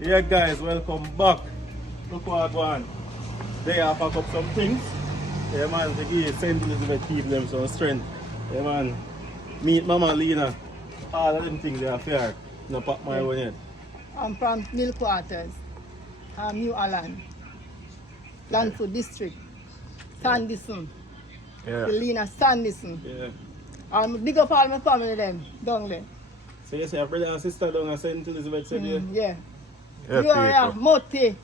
Yeah guys, welcome back. Look what I go on. They are pack up some things. Yeah man, to give St. Elizabeth people them some strength. Yeah man. Meet Mama Lena. All of them things they are fair. No pack my own yet. I'm from Mill Quarters, New Holland, Untold district, Sandison, Yeah. Selena Sandison. Yeah. Big up all my family them down there. So you say your brother and sister down at St. Elizabeth said Yeah. Yeah, Gloria, people. Motti,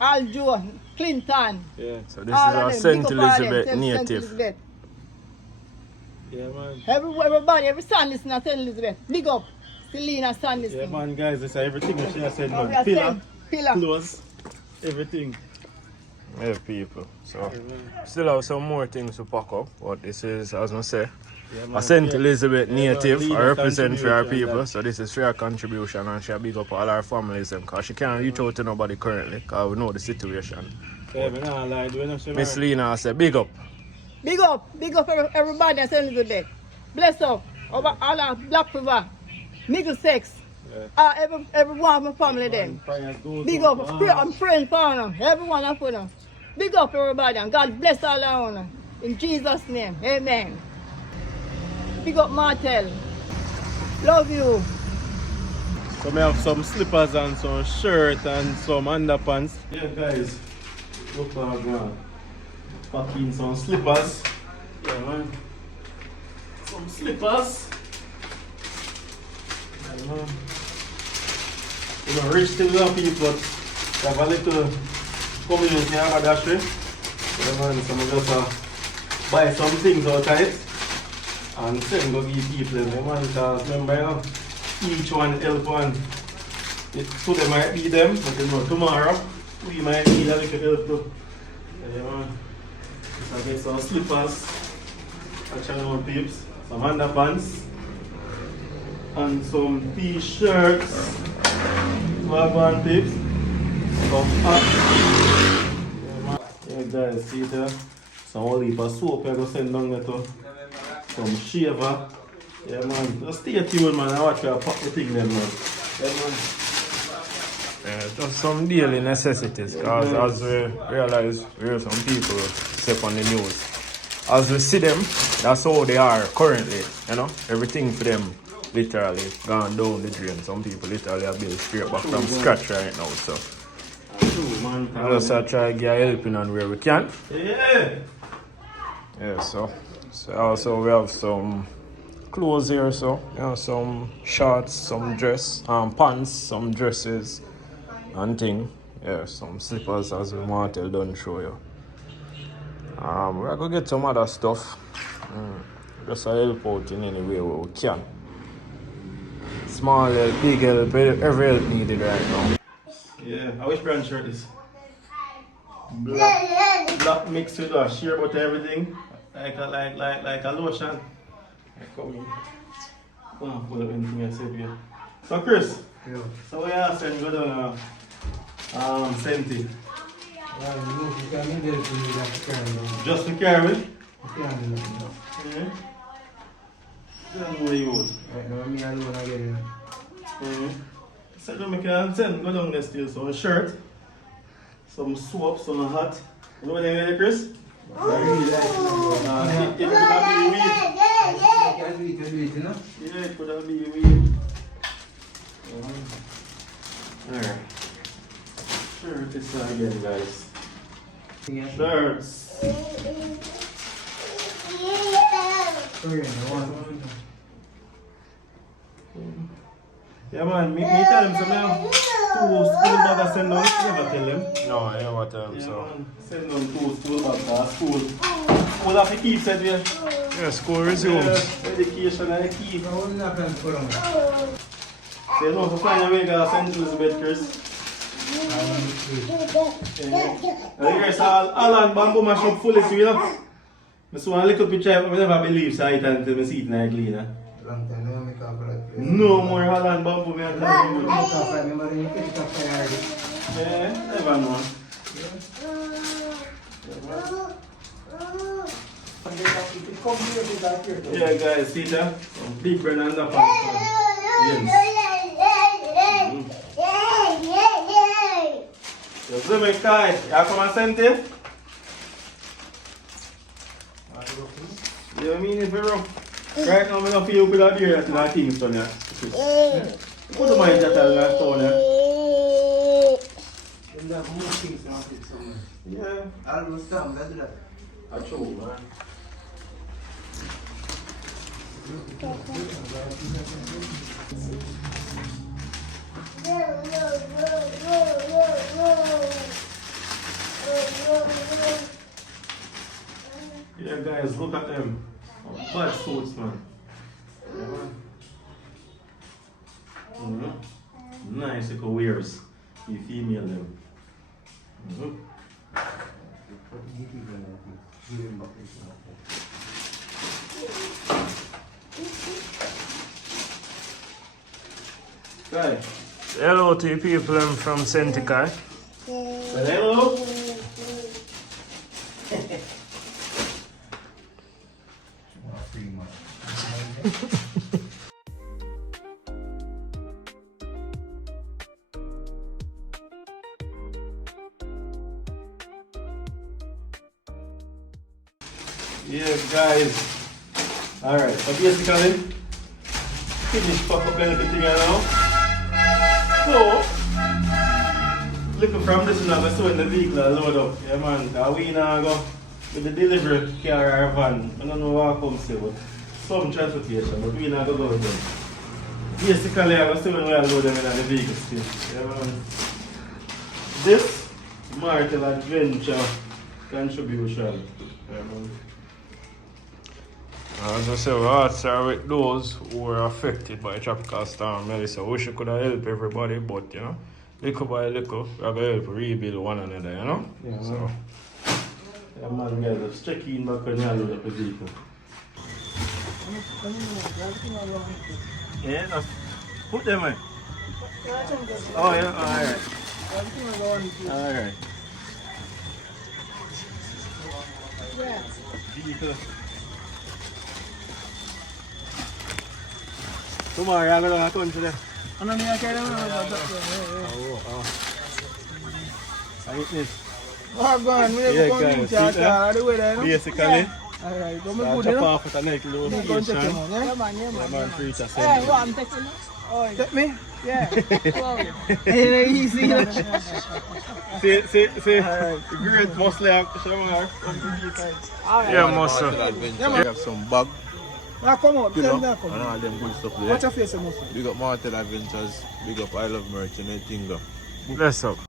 Aljo, Clinton. Yeah. So this All is of our them, St. big up all them, Elizabeth St. native. Elizabeth. Yeah man. Everybody, every Sandison at St. Elizabeth. Big up, Selena Sandison. Yeah man guys, this is everything that she has said We man. are Pillar, Pillar. clothes, everything. Yeah, people. So Yeah, man. still have some more things to pack up, but this is, as I say, Yeah, man. a St. Yeah. Elizabeth Yeah, man. native. Lead I a represent for our contribution, people. that. So this is for her contribution, and she big up all our families because she can't reach out to nobody currently because we know the situation. Yeah, man, I lie. Do you know, Miss Lena said, big up. Big up everybody at St. Elizabeth. Bless up, over all our black people, Middlesex, every one of my family them. Big up, I'm praying for them, everyone of them. Big up everybody and God bless all of them. In Jesus' name, amen. Big up Martel. Love you. So I have some slippers and some shirt and some underpants. Yeah guys, look what I'm going. Pack in some slippers. Yeah man. Some slippers. Yeah man. You know, rich still love people, but they have a little community have a dash with. Yeah man, so I just buy some things out of it and send go give people. Yeah man, because remember you know, each one help one. Today might be them, but you know, tomorrow we might need a little help too. Yeah man. So I get some slippers, channel peeps, some underpants, and some t-shirts, wagwan peeps, some hats. Yeah guys, see there? Some whole heap of soap I go send down there too. Some shaver. Yeah man, just stay tuned man, I watch you pack the thing then man. Yeah man. Yeah, just some daily necessities because as we realize, we hear some people say on the news. As we see them, that's how they are currently, you know. Everything for them literally gone down the drain. Some people literally are built straight back from scratch right now. So I just try to get helping on where we can. Yeah. Yeah, so also we have some clothes here, so you know, some shorts, some dress, pants, some dresses and thing. Yeah, some slippers as we Martel done show you. We're gonna get some other stuff. Just to help out in any way we can. Small help, big help, every help needed right now. Yeah, I which brand shirt is? Black mixed with a sheer butter everything. Like a lotion. Come in. Oh, pull up anything I said here. So Chris, so we are saying go down Senti. Just to carry it? Yeah. I don't know where you was. So then we can send go down there still. So a shirt, some soap, some hat. You know what I mean, Chris? Yeah, it could have been weird. Alright. Shirt is again, guys. Shirts. Yeah man, me tell them some now. 2 school bags send down. Never tell them. No, I never tell them Yeah, so. man. Send down 2 school bags. School. School have to keep said we. Yeah, school resumes. Yeah, education and keep. So you know, to find a way to St. Elizabeth, Chris. Here's all bamboo mash up fully, so you know. I saw a little picture, I never believe so I until I see it in a cleaner. No more Holland bamboo, me I tell you. Yeah, never know. Yeah guys, see that? Big brand underpants. Yes. You see me, Kai? You come and send it? You mean if you're rough? Right now, I'm not feel with a beer that I think son, yeah. Put the mind that I'm going to town, yeah. Yeah. I don't understand, that's that. I show you, man. Yeah, guys, look at them. Bad suits, man. Yeah, man. Nice little wears. You female them. Guy. Hello to you people from Sentikai. Hello. Yeah, guys. Alright, so basically, finish pop up everything now. So, looking from this one, I'm going to the vehicle and load up. Yeah, man. Because we now go with the delivery car or van. I don't know what comes to, but some transportation, but we now go with them. Basically, I'm going to see when we load them in the vehicle still. Yeah, man. This Martel Adventure contribution. Yeah, man. As I said, we all start with those who were affected by Tropical Storm Melissa. Wish we could have helped everybody, but you know, little by little, we are going to help rebuild one another, you know? Yeah, so. Man. Yeah, man, guys, let's check in back on your load up the vehicle. Yeah, no. Put them in. Oh, yeah, alright. Alright. Yeah. Vehicle. Tomorrow, you're going to come to them. I eat this. Oh, God, we Yeah, never come in guys, chat, see that? the way there, no? Basically, Alright, don't so be I'll good, chop you know? off with a nice little You go check him station. out, yeah? Yeah, man, for each Hey, assembly. what, I'm texting you? Oh, take me? Yeah. Hey, Easy. see, great mostly after Shamar. Yeah, Muscle. We have some bag, Now come out, you tell know, me to come and out. all them good stuff there. Watch your face, Muscle. Big up Martel Adventures, big up I Love Merch and everything. Bless up.